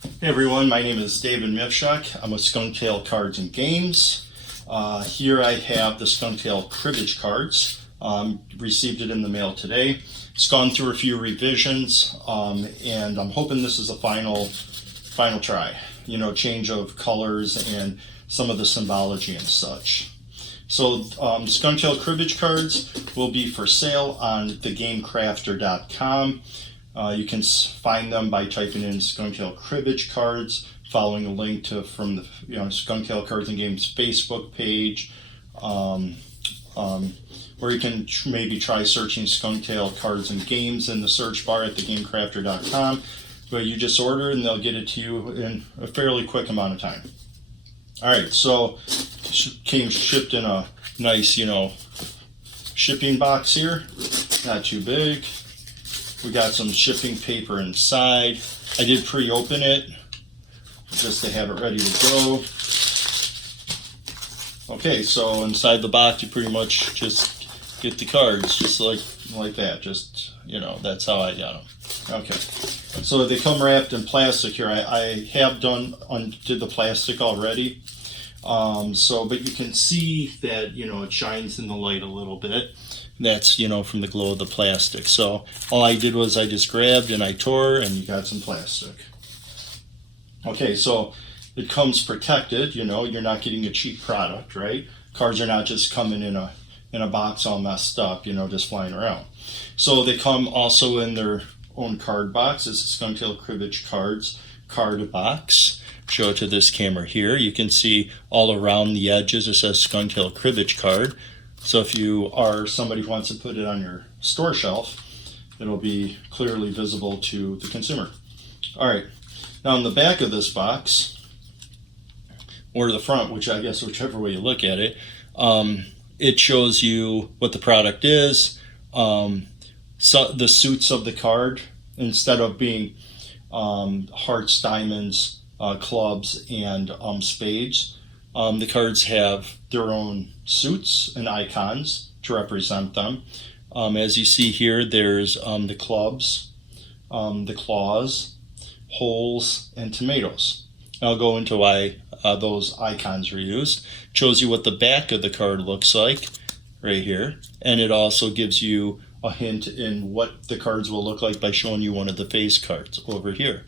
Hey everyone, my name is David Mifshak. I'm with Skunktail Cards and Games. Here I have the Skunktail Cribbage Cards. Received it in the mail today. It's gone through a few revisions, and I'm hoping this is a final try. You know, change of colors and some of the symbology and such. So Skunktail Cribbage Cards will be for sale on thegamecrafter.com. You can find them by typing in Skunktail Cribbage Cards, following a link from the Skunktail Cards and Games Facebook page, or you can maybe try searching Skunktail Cards and Games in the search bar at thegamecrafter.com. But you just order and they'll get it to you in a fairly quick amount of time. All right, so came shipped in a nice, shipping box here. Not too big. We got some shipping paper inside. I did pre-open it just to have it ready to go. Okay, so inside the box you pretty much just get the cards just like that. Just, that's how I got them. Okay, so they come wrapped in plastic here. I have undid the plastic already. But you can see that, it shines in the light a little bit. That's, from the glow of the plastic. So all I did was I just grabbed and I tore and you got some plastic. Okay, so it comes protected, you're not getting a cheap product, right? Cards are not just coming in a box all messed up, just flying around. So they come also in their own card box. It's a Skunktail Cribbage Cards card box. Show it to this camera here. You can see all around the edges it says Skunktail Cribbage Card. So if you are somebody who wants to put it on your store shelf, it'll be clearly visible to the consumer. All right, now on the back of this box, or the front, which I guess whichever way you look at it, it shows you what the product is, so the suits of the card, instead of being hearts, diamonds, clubs, and spades. The cards have their own suits and icons to represent them. As you see here, there's the clubs, the claws, holes, and tomatoes. I'll go into why those icons are used. It shows you what the back of the card looks like right here, and it also gives you a hint in what the cards will look like by showing you one of the face cards over here.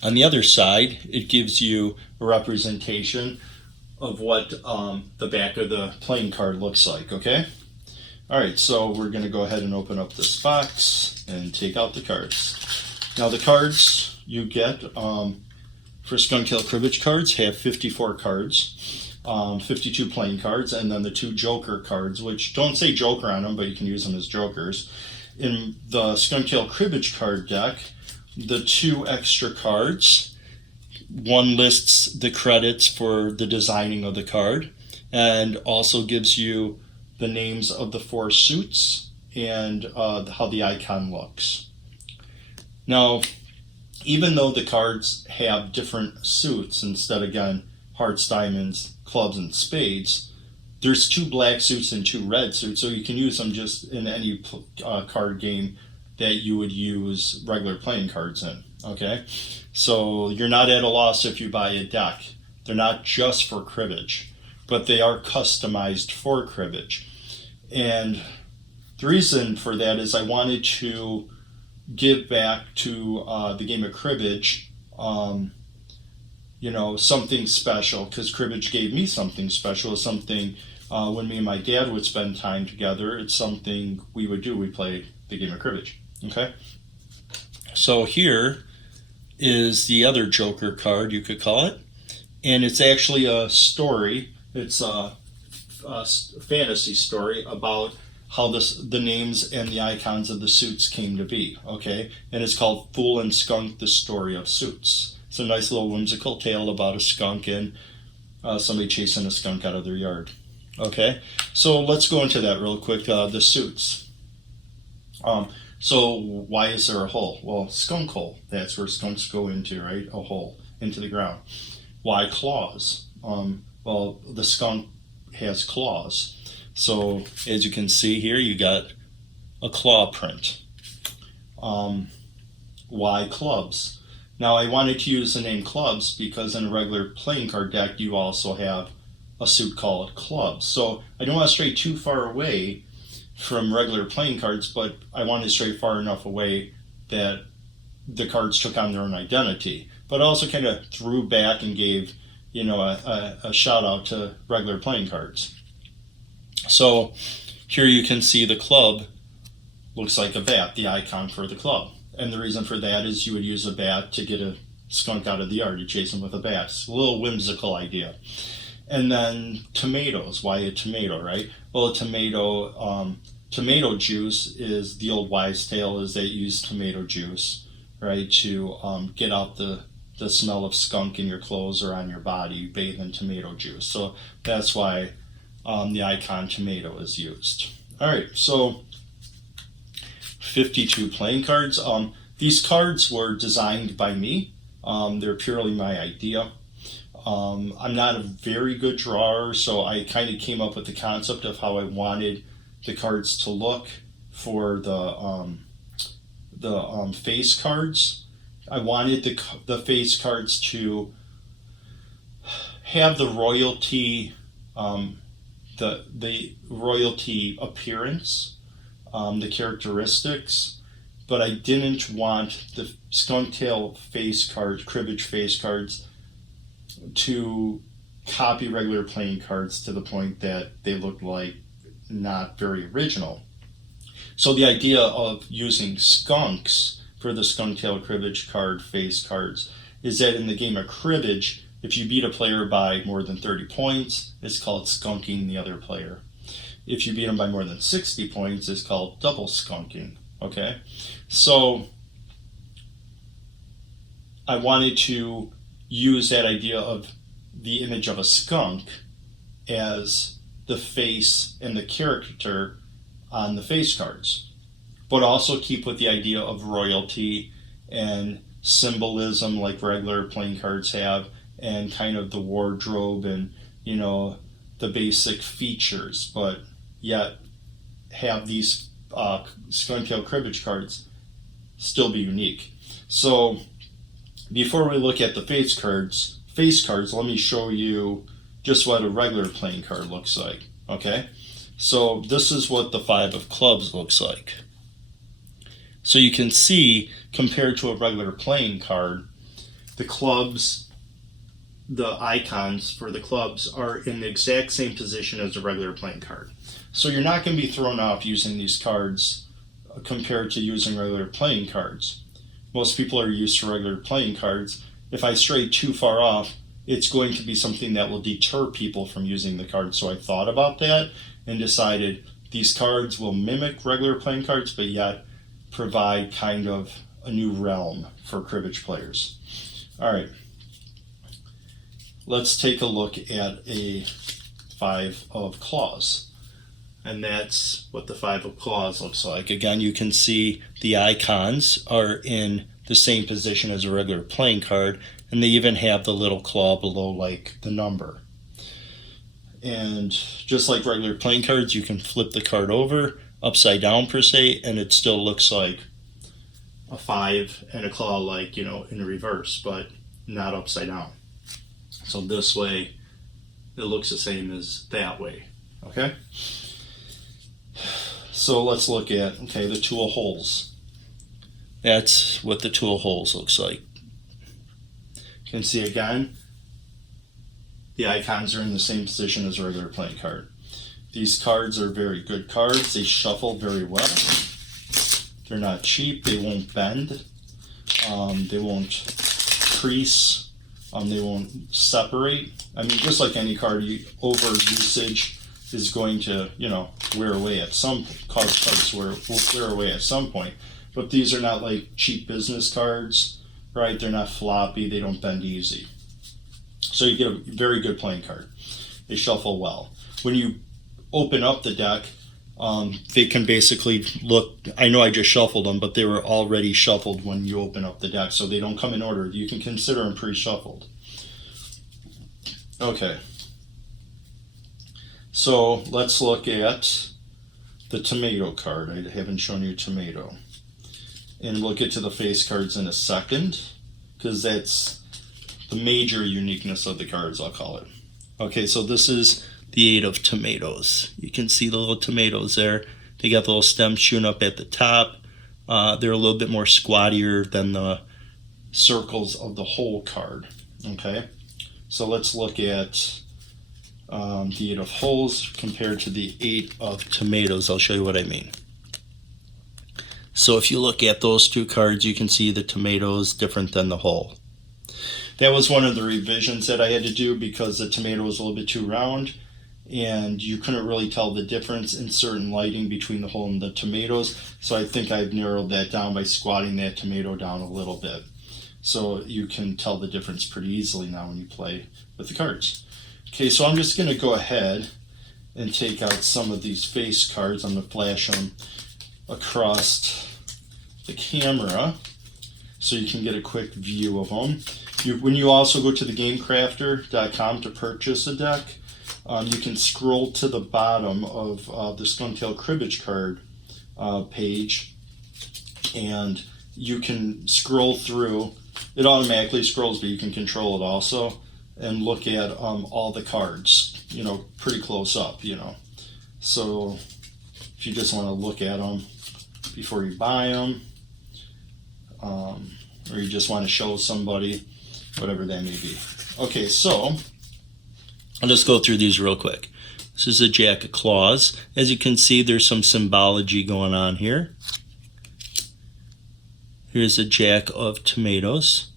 On the other side, it gives you a representation of what the back of the playing card looks like, okay? All right, so we're gonna go ahead and open up this box and take out the cards. Now the cards you get for Skunktail Cribbage Cards have 54 cards, 52 playing cards, and then the 2 Joker cards, which don't say Joker on them, but you can use them as Jokers. In the Skunktail Cribbage card deck, the 2 extra cards, one lists the credits for the designing of the card and also gives you the names of the 4 suits and how the icon looks. Now, even though the cards have different suits, instead again hearts, diamonds, clubs, and spades, there's 2 black suits and 2 red suits, so you can use them just in any card game that you would use regular playing cards in, okay? So you're not at a loss if you buy a deck. They're not just for cribbage, but they are customized for cribbage. And the reason for that is I wanted to give back to the game of cribbage, something special, because cribbage gave me something special, something when me and my dad would spend time together, it's something we would do. We play the game of cribbage. Okay, so here is the other Joker card, you could call it, and it's actually a story. It's a fantasy story about how the names and the icons of the suits came to be, okay? And it's called Fool and Skunk, the Story of Suits. It's a nice little whimsical tale about a skunk and somebody chasing a skunk out of their yard, okay? So let's go into that real quick, the suits. So why is there a hole? Well, skunk hole. That's where skunks go into, right? A hole into the ground. Why claws? Well, the skunk has claws. So as you can see here, you got a claw print. Why clubs? Now I wanted to use the name clubs because in a regular playing card deck you also have a suit called clubs. So I don't want to stray too far away from regular playing cards, but I wanted to stray far enough away that the cards took on their own identity. But also kind of threw back and gave, you know, a shout out to regular playing cards. So here you can see the club looks like a bat, the icon for the club. And the reason for that is you would use a bat to get a skunk out of the yard. You chase him with a bat. It's a little whimsical idea. And then tomatoes. Why a tomato, right? Well, a tomato juice is, the old wives' tale is they use tomato juice, right, to get out the smell of skunk in your clothes or on your body. You bathe in tomato juice. So that's why the icon tomato is used. All right, so 52 playing cards. These cards were designed by me. They're purely my idea. I'm not a very good drawer, so I kind of came up with the concept of how I wanted the cards to look for the face cards. I wanted the face cards to have the royalty, the royalty appearance, the characteristics, but I didn't want the Skunktail face cards, cribbage face cards, to copy regular playing cards to the point that they looked like not very original. So the idea of using skunks for the Skunktail Cribbage card face cards is that in the game of cribbage, if you beat a player by more than 30 points, it's called skunking the other player. If you beat them by more than 60 points, it's called double skunking. Okay? So I wanted to use that idea of the image of a skunk as the face and the character on the face cards, but also keep with the idea of royalty and symbolism like regular playing cards have, and kind of the wardrobe and, you know, the basic features, but yet have these Skunktail Cribbage cards still be unique. So before we look at the face cards, let me show you just what a regular playing card looks like. Okay, so this is what the 5 of clubs looks like. So you can see, compared to a regular playing card, the clubs, the icons for the clubs are in the exact same position as a regular playing card. So you're not going to be thrown off using these cards compared to using regular playing cards. Most people are used to regular playing cards. If I stray too far off, it's going to be something that will deter people from using the card. So I thought about that and decided these cards will mimic regular playing cards, but yet provide kind of a new realm for cribbage players. All right, let's take a look at a 5 of claws. And that's what the 5 of claws looks like. Again, you can see the icons are in the same position as a regular playing card, and they even have the little claw below, like the number. And just like regular playing cards, you can flip the card over, upside down per se, and it still looks like a 5 and a claw, like, you know, in reverse, but not upside down. So this way, it looks the same as that way. Okay? So let's look at, okay, the 2 of holes. That's what the 2 of holes looks like. You can see again, the icons are in the same position as a regular playing card. These cards are very good cards. They shuffle very well. They're not cheap. They won't bend. They won't crease. They won't separate. I mean, just like any card, over usage is going to, you know, wear away at some cards will wear away at some point. But these are not like cheap business cards, right? They're not floppy. They don't bend easy. So you get a very good playing card. They shuffle well. When you open up the deck, they can basically look, I know I just shuffled them, but they were already shuffled when you open up the deck, so they don't come in order. You can consider them pre-shuffled. Okay. So let's look at the tomato card. I haven't shown you tomato. And we'll get to the face cards in a second. because that's the major uniqueness of the cards, I'll call it. Okay, so this is the 8 of tomatoes. You can see the little tomatoes there. They got the little stems shooting up at the top. They're a little bit more squattier than the circles of the whole card. Okay, so let's look at the 8 of holes compared to the 8 of tomatoes. I'll show you what I mean. So if you look at those two cards, you can see the tomatoes different than the hole. That was one of the revisions that I had to do because the tomato was a little bit too round and you couldn't really tell the difference in certain lighting between the hole and the tomatoes. So I think I've narrowed that down by squatting that tomato down a little bit. So you can tell the difference pretty easily now when you play with the cards. Okay, so I'm just going to go ahead and take out some of these face cards. I'm going to flash them across the camera so you can get a quick view of them. When you also go to the gamecrafter.com to purchase a deck, you can scroll to the bottom of the Skunktail Cribbage Card page, and you can scroll through. It automatically scrolls, but you can control it also and look at all the cards, pretty close up, So if you just want to look at them before you buy them, or you just want to show somebody, whatever that may be. Okay, so I'll just go through these real quick. This is a Jack of Claws. As you can see, there's some symbology going on here. Here's a Jack of Tomatoes.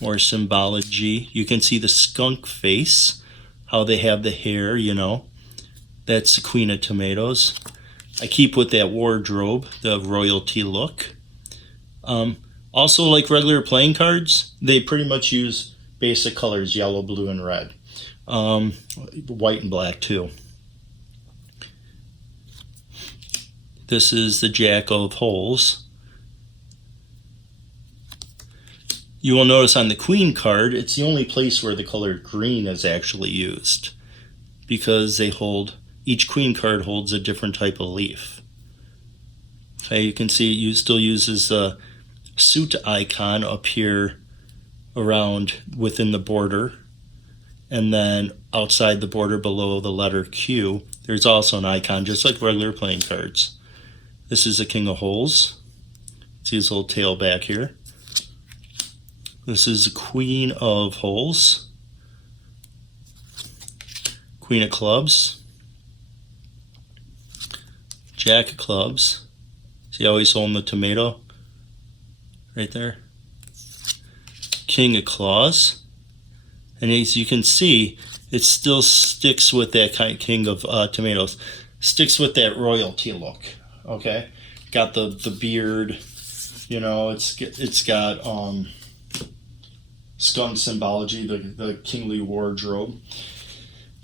More symbology. You can see the skunk face, how they have the hair, That's the Queen of Tomatoes. I keep with that wardrobe, the royalty look. Also, like regular playing cards, they pretty much use basic colors, yellow, blue, and red. White and black, too. This is the Jack of Holes. You will notice on the Queen card, it's the only place where the color green is actually used, because each Queen card holds a different type of leaf. Okay, you can see it still uses the suit icon up here around within the border, and then outside the border below the letter Q, there's also an icon just like regular playing cards. This is the King of Holes. See his little tail back here. This is the Queen of Holes. Queen of Clubs. Jack of Clubs. See how he's holding the tomato? Right there. King of Claws. And as you can see, it still sticks with that kind of King of Tomatoes. Sticks with that royalty look. Okay? Got the beard. It's got skunk symbology, the kingly wardrobe.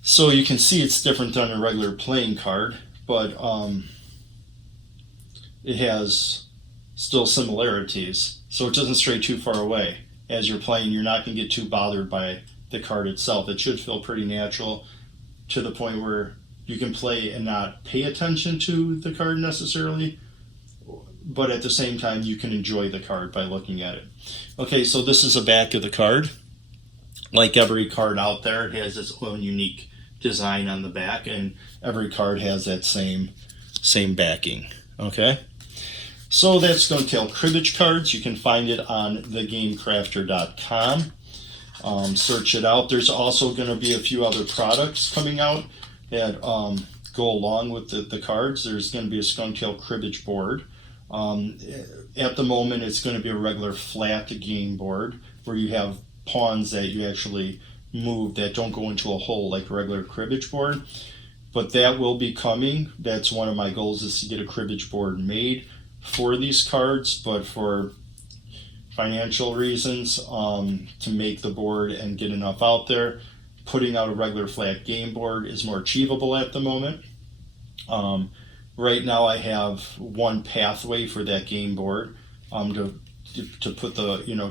So you can see it's different than a regular playing card, but it has still similarities, so it doesn't stray too far away. As you're playing, you're not going to get too bothered by the card itself. It should feel pretty natural to the point where you can play and not pay attention to the card necessarily, but at the same time you can enjoy the card by looking at it. Okay, so this is the back of the card. Like every card out there, it has its own unique design on the back, and every card has that same backing. Okay, so that's Skunktail Cribbage Cards. You can find it on thegamecrafter.com. Search it out. There's also going to be a few other products coming out that go along with the cards. There's going to be a Skunktail Cribbage board. At the moment, it's going to be a regular flat game board where you have pawns that you actually move that don't go into a hole like a regular cribbage board. But that will be coming. That's one of my goals, is to get a cribbage board made for these cards, but for financial reasons, to make the board and get enough out there, putting out a regular flat game board is more achievable at the moment. Right now I have one pathway for that game board to put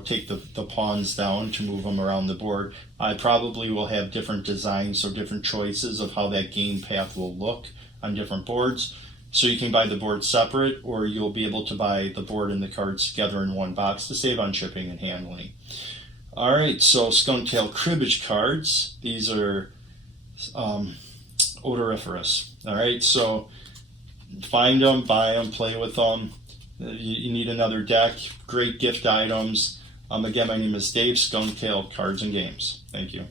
take the pawns down to move them around the board. I probably will have different designs, so different choices of how that game path will look on different boards. So you can buy the board separate, or you'll be able to buy the board and the cards together in one box to save on shipping and handling. All right, so Skunktail Cribbage Cards. These are odoriferous. All right, so find them, buy them, play with them. You need another deck. Great gift items. Again, my name is Dave, Skunktail Cards and Games. Thank you.